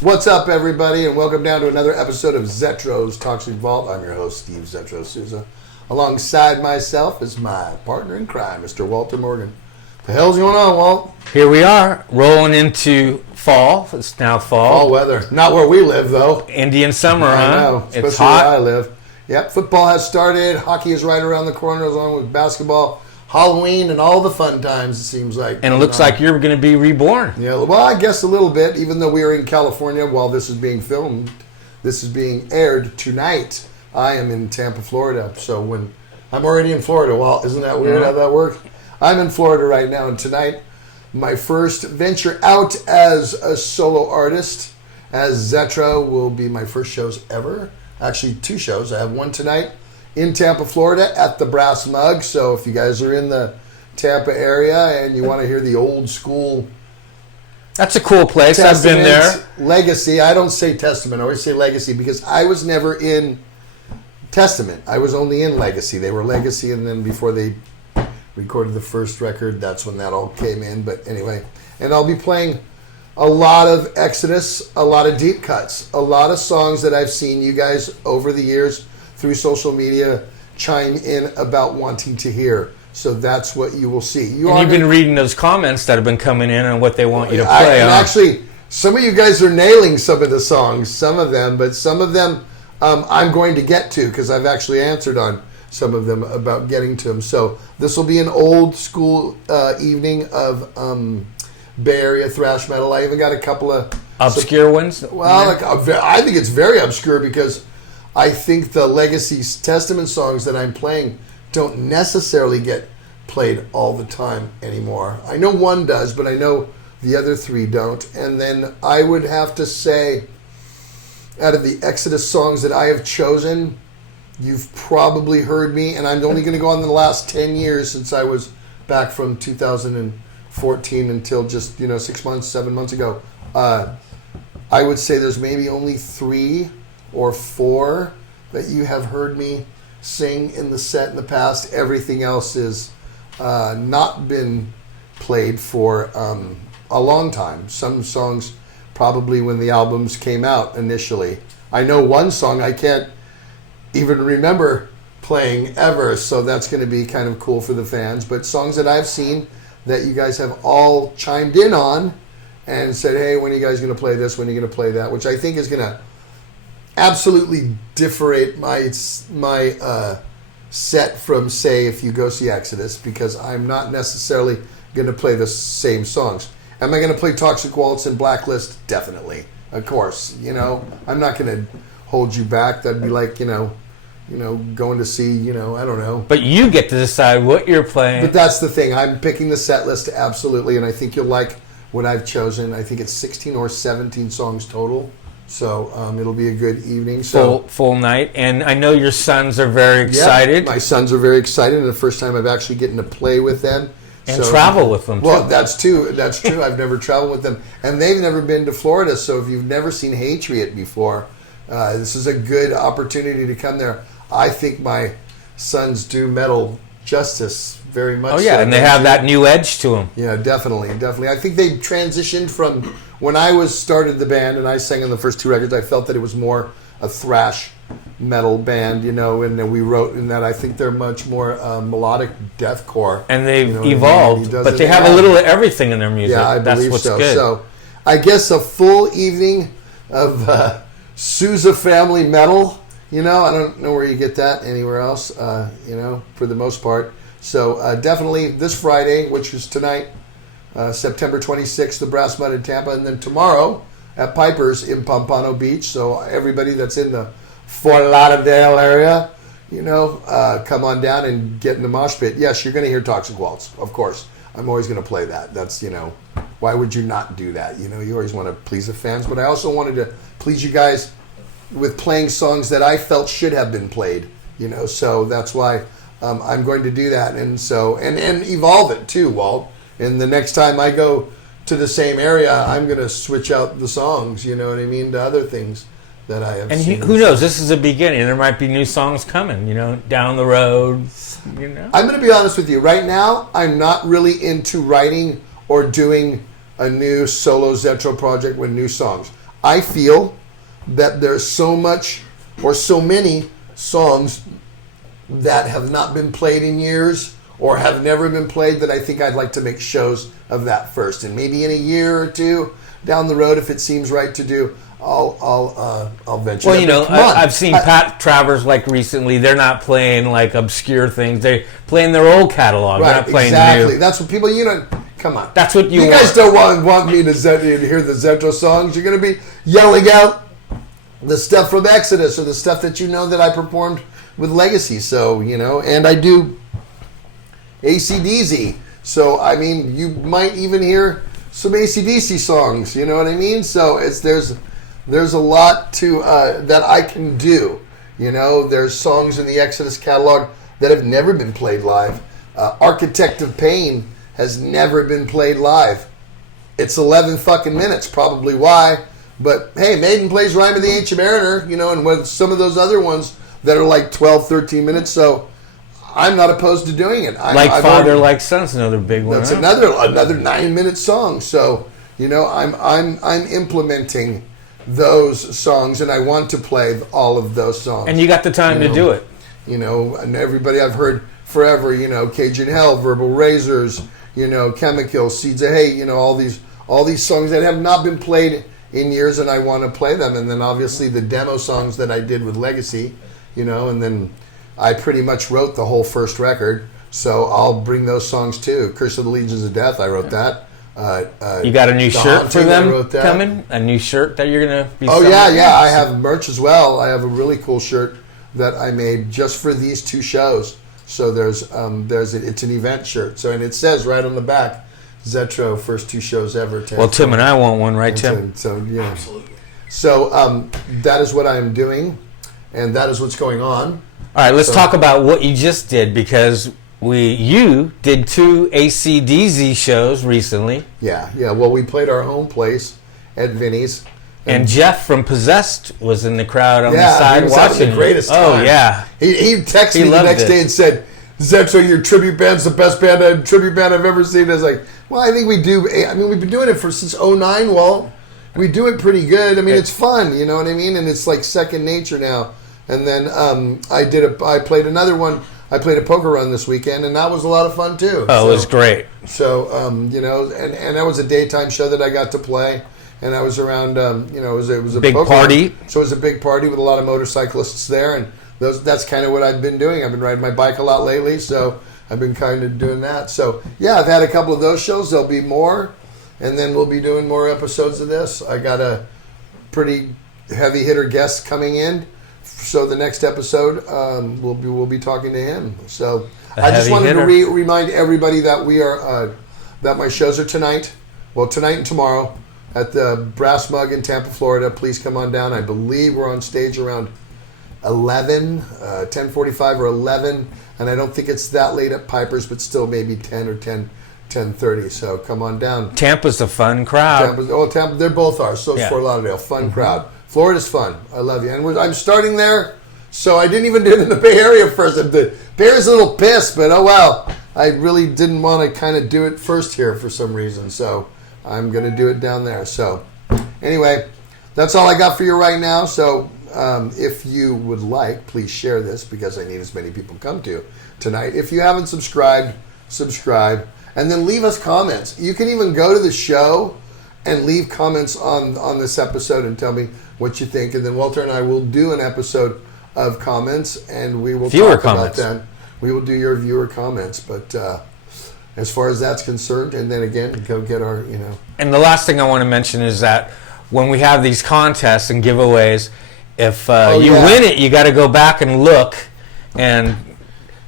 What's up, everybody, and welcome down to another episode of Zetro's Toxic Vault. I'm your host, Steve Zetro Souza. Alongside myself is my partner in crime, Mr. Walter Morgan. The hell's going on, Walt? Here we are, rolling into fall. It's now fall. Fall weather. Not where we live, though. Indian summer, I huh? know, especially It's hot. where I live. Yep, football has started. Hockey is right around the corner, along with basketball, Halloween, and all the fun times, it seems like. And it looks like you're going to be reborn. Yeah, well, I guess a little bit, even though we are in California while this is being filmed. This is being aired tonight. I am in Tampa, Florida. So when I'm already in Florida, well, isn't that weird how that works? I'm in Florida right now, and tonight, my first venture out as a solo artist, as Zetro, will be my first shows ever. Actually, 2 shows. I have one tonight in Tampa, Florida at the Brass Mug. So if you guys are in the Tampa area and you want to hear the old school That's a cool place. Testament, I've been there. Legacy. I don't say Testament. I always say Legacy because I was never in Testament. I was only in Legacy. They were Legacy, and then before they recorded the first record, that's when that all came in. But anyway, and I'll be playing a lot of Exodus, a lot of deep cuts, a lot of songs that I've seen you guys over the years through social media chime in about wanting to hear. So that's what you will see. You've been reading those comments that have been coming in and what they want you to play. And actually, some of you guys are nailing some of the songs, some of them, but some of them I'm going to get to because I've actually answered on some of them about getting to them. So this will be an old school evening of Bay Area thrash metal. I even got a couple of obscure ones. Well, I think it's very obscure because I think the Legacy Testament songs that I'm playing don't necessarily get played all the time anymore. I know one does, but I know the other 3 don't. And then I would have to say, out of the Exodus songs that I have chosen, you've probably heard me, and I'm only going to go on the last 10 years since I was back from 2014 until just 6 months, 7 months ago. I would say there's maybe only 3 or 4 that you have heard me sing in the set in the past. Everything else is not been played for a long time. Some songs probably when the albums came out initially. I know one song I can't even remember playing ever, so that's going to be kind of cool for the fans. But songs that I've seen that you guys have all chimed in on and said, hey, when are you guys going to play this? When are you going to play that? Which I think is going to absolutely differentiate my set from, say, if you go see Exodus, because I'm not necessarily going to play the same songs. Am I going to play Toxic Waltz and Blacklist? Definitely. Of course. I'm not going to hold you back. That'd be like, going to see, I don't know. But you get to decide what you're playing. But that's the thing. I'm picking the set list absolutely, and I think you'll like what I've chosen. I think it's 16 or 17 songs total. So it'll be a good evening. So full night. And I know your sons are very excited. Yeah, my sons are very excited, and the first time I've actually getting to play with them. And travel with them, too. Well, that's true. I've never traveled with them. And they've never been to Florida, so if you've never seen Hatriot before, this is a good opportunity to come there. I think my sons do metal justice very much. Oh, yeah, so. and they have that new edge to them. Yeah, definitely. I think they transitioned from when I started the band and I sang on the first 2 records. I felt that it was more a thrash metal band, and then we wrote in that. I think they're much more melodic deathcore, and they've evolved, but they have a little of everything in their music. Yeah, I believe what's so. Good. So, I guess a full evening of Souza family metal. I don't know where you get that anywhere else. For the most part. So definitely this Friday, which is tonight, September 26th, the Brass Mud in Tampa, and then tomorrow at Piper's in Pompano Beach. So everybody that's in the Fort Lauderdale area, come on down and get in the mosh pit. Yes, you're going to hear Toxic Waltz, of course. I'm always going to play that. That's, why would you not do that? You always want to please the fans. But I also wanted to please you guys with playing songs that I felt should have been played, so that's why I'm going to do that. And so, and evolve it too, Walt. And the next time I go to the same area, I'm going to switch out the songs, to other things that I have seen. And who knows? This is a beginning. There might be new songs coming, down the road. I'm going to be honest with you. Right now, I'm not really into writing or doing a new solo Zetro project with new songs. I feel that there's so much or so many songs that have not been played in years or have never been played that I think I'd like to make shows of that first. And maybe in a year or two down the road, if it seems right to do, I'll venture. Well, you know, I've seen Pat Travers like recently. They're not playing like obscure things. They're playing their old catalog. Right, They're not playing exactly. new. That's what people. You know, come on. That's what you guys don't want me to hear the Zetro songs. You're going to be yelling out the stuff from Exodus or the stuff that you know that I performed with Legacy. So, you know, and I do AC/DC. So, I mean, you might even hear some AC/DC songs. You know what I mean? So there's a lot to that I can do. You know, there's songs in the Exodus catalog that have never been played live. Architect of Pain has never been played live. It's 11 fucking minutes, probably why. But hey, Maiden plays Rime of the Ancient Mariner, you know, and with some of those other ones that are like 12, 13 minutes. So I'm not opposed to doing it. Like Father, Like Son's another big one. That's another 9-minute song. So, you know, I'm implementing those songs, and I want to play all of those songs. And you got the time to do it. You know, and everybody I've heard forever, you know, Cajun Hell, Verbal Razors, you know, Chemical, Seeds of Hate, you know, all these songs that have not been played in years, and I want to play them. And then obviously the demo songs that I did with Legacy, you know, and then I pretty much wrote the whole first record, so I'll bring those songs too. Curse of the Legions of Death, I wrote that. You got a new shirt for them coming? A new shirt that you're going to be selling? Oh, yeah. I have merch as well. I have a really cool shirt that I made just for these two shows. So it's an event shirt. So, and it says right on the back, Zetro, first 2 shows ever. Well, Tim and I want one, right, Tim? So yeah. Absolutely. So that is what I am doing, and that is what's going on. All right, let's talk about what you just did, because you did 2 AC/DC shows recently. Yeah. Well, we played our home place at Vinny's. And Jeff from Possessed was in the crowd on the side he was watching. Having the greatest time. Oh, yeah. He texted me the next day and said, Zetro, your tribute band's the best tribute band I've ever seen. I was like, well, I think we do. I mean, we've been doing it since 2009, Walt. We do it pretty good. I mean, it's fun, you know what I mean? And it's like second nature now. And then I played another one. I played a poker run this weekend, and that was a lot of fun, too. Oh, it was great. So, you know, and that was a daytime show that I got to play. And I was around, you know, it was a big party. So it was a big party with a lot of motorcyclists there. And that's kind of what I've been doing. I've been riding my bike a lot lately, so I've been kind of doing that. So, yeah, I've had a couple of those shows. There'll be more. And then we'll be doing more episodes of this. I got a pretty heavy hitter guest coming in. So the next episode, we'll be talking to him. So I just wanted to remind everybody that we are that my shows are tonight. Well, tonight and tomorrow at the Brass Mug in Tampa, Florida. Please come on down. I believe we're on stage around 10:45 or 11, and I don't think it's that late at Piper's, but still maybe 10 or 10:30. So come on down. Tampa's a fun crowd. Tampa, they both are. So is Fort Lauderdale. Fun crowd. Florida's fun. I love you. And I'm starting there, so I didn't even do it in the Bay Area first. The Bay Area's a little pissed, but oh well. I really didn't want to kind of do it first here for some reason, so I'm going to do it down there. So anyway, that's all I got for you right now. So if you would like, please share this, because I need as many people to come to tonight. If you haven't subscribed, subscribe. And then leave us comments. You can even go to the show and leave comments on this episode and tell me what you think. And then Walter and I will do an episode of comments, and we will talk about them. We will do your viewer comments. But as far as that's concerned, and then again, go get our, you know. And the last thing I want to mention is that when we have these contests and giveaways, if you win it, you got to go back and look, and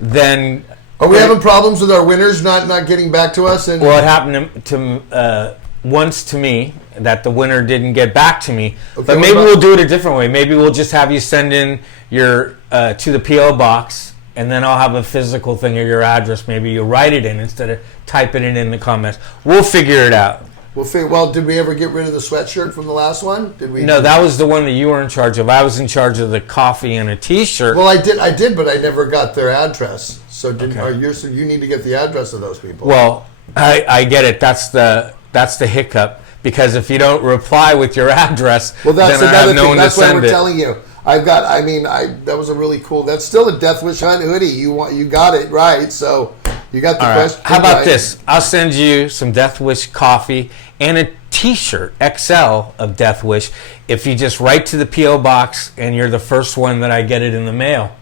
then... Are we having problems with our winners not getting back to us? And well, it happened to once to me that the winner didn't get back to me. Okay, but maybe we'll do it a different way. Maybe we'll just have you send in your to the P.O. box, and then I'll have a physical thing of your address. Maybe you write it in instead of typing it in the comments. We'll figure it out. Well, did we ever get rid of the sweatshirt from the last one? Did we? No, that was the one that you were in charge of. I was in charge of the coffee and a T-shirt. Well, I did, but I never got their address. So you need to get the address of those people. Well, I get it. That's the hiccup. because if you don't reply with your address, well, that's then I another have no thing. one That's to why send we're it. telling you. That was a really cool. That's still a Death Wish Hunt hoodie. You got it right. So you got the All right. question. How about right. this? I'll send you some Death Wish coffee and a T-shirt XL of Death Wish if you just write to the P.O. box and you're the first one that I get it in the mail.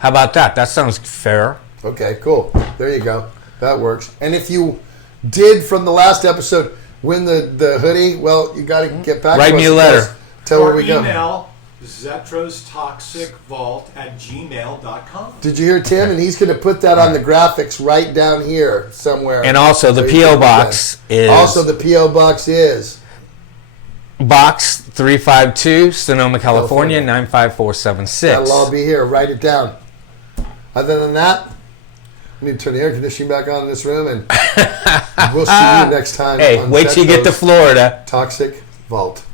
How about that? That sounds fair. Okay, cool. There you go. That works. And if you did from the last episode win the hoodie, well, you got to get back. Write to us me a and letter. Tell where we go. Email zetrostoxicvault@gmail.com. Did you hear Tim? And he's going to put that on the graphics right down here somewhere. And also the So you P.O. can put box that. is Also the P.O. box is Box 352, Sonoma, California 95476. That'll all be here. Write it down. Other than that, we need to turn the air conditioning back on in this room, and we'll see you next time. Hey, on wait till you get to Zetro's Florida. Toxic Vault.